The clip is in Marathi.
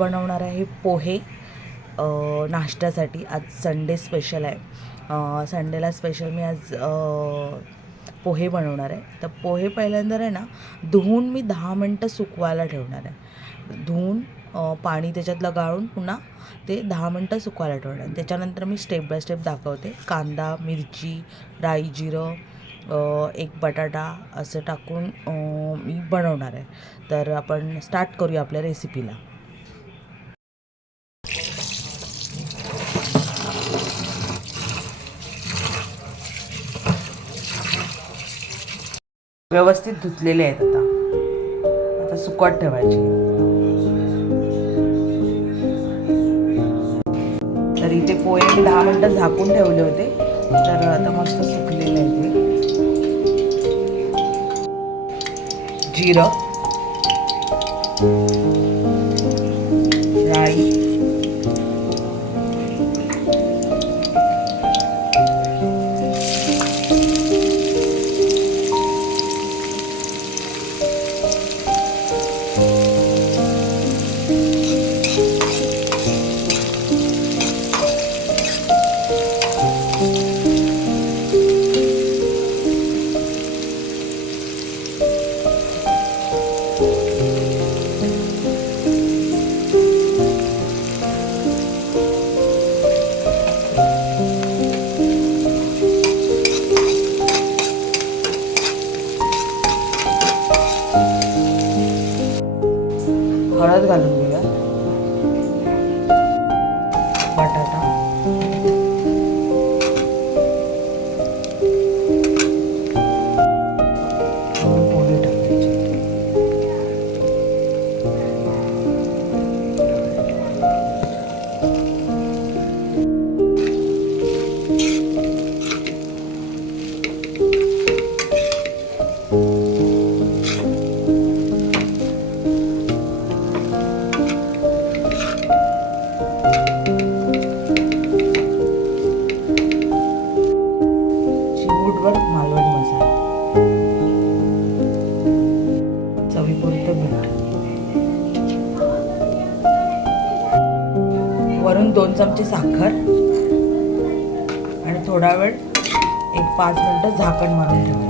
बनवणार आहे पोहे नाश्त्यासाठी. आज संडे स्पेशल आहे. संडेला स्पेशल मी आज पोहे बनवणार आहे. तर पोहे पहिल्यांदा आहे ना धुवून मी 10 मिनटं सुकवायला ठेवणार आहे. धुवून पाणी त्याच्यातलं गाळून पुन्हा ते 10 मिनटं सुकवायला ठेवणार आहे. त्याच्यानंतर मी स्टेप बाय स्टेप दाखवते. कांदा, मिरची, राई, जिरं, एक बटाटा असं टाकून मी बनवणार आहे. तर आपण स्टार्ट करूया आपल्या रेसिपीला. व्यवस्थित धुतलेले आहेत. आता सुकवत ठेवायचे. तर इथे पोहे मी 10 मिनटं झाकून ठेवले होते. तर आता मस्त सुकलेले आहेत. जिरं, राई, हळद घालून घेऊया. बटाटा, पोहे टाकायचे. मालवणी मसाला, चवीपुरतं मीठ, वरून 2 चमचे साखर आणि थोडा वेळ 1-5 मिनिटं झाकण मारून ठेवायचं.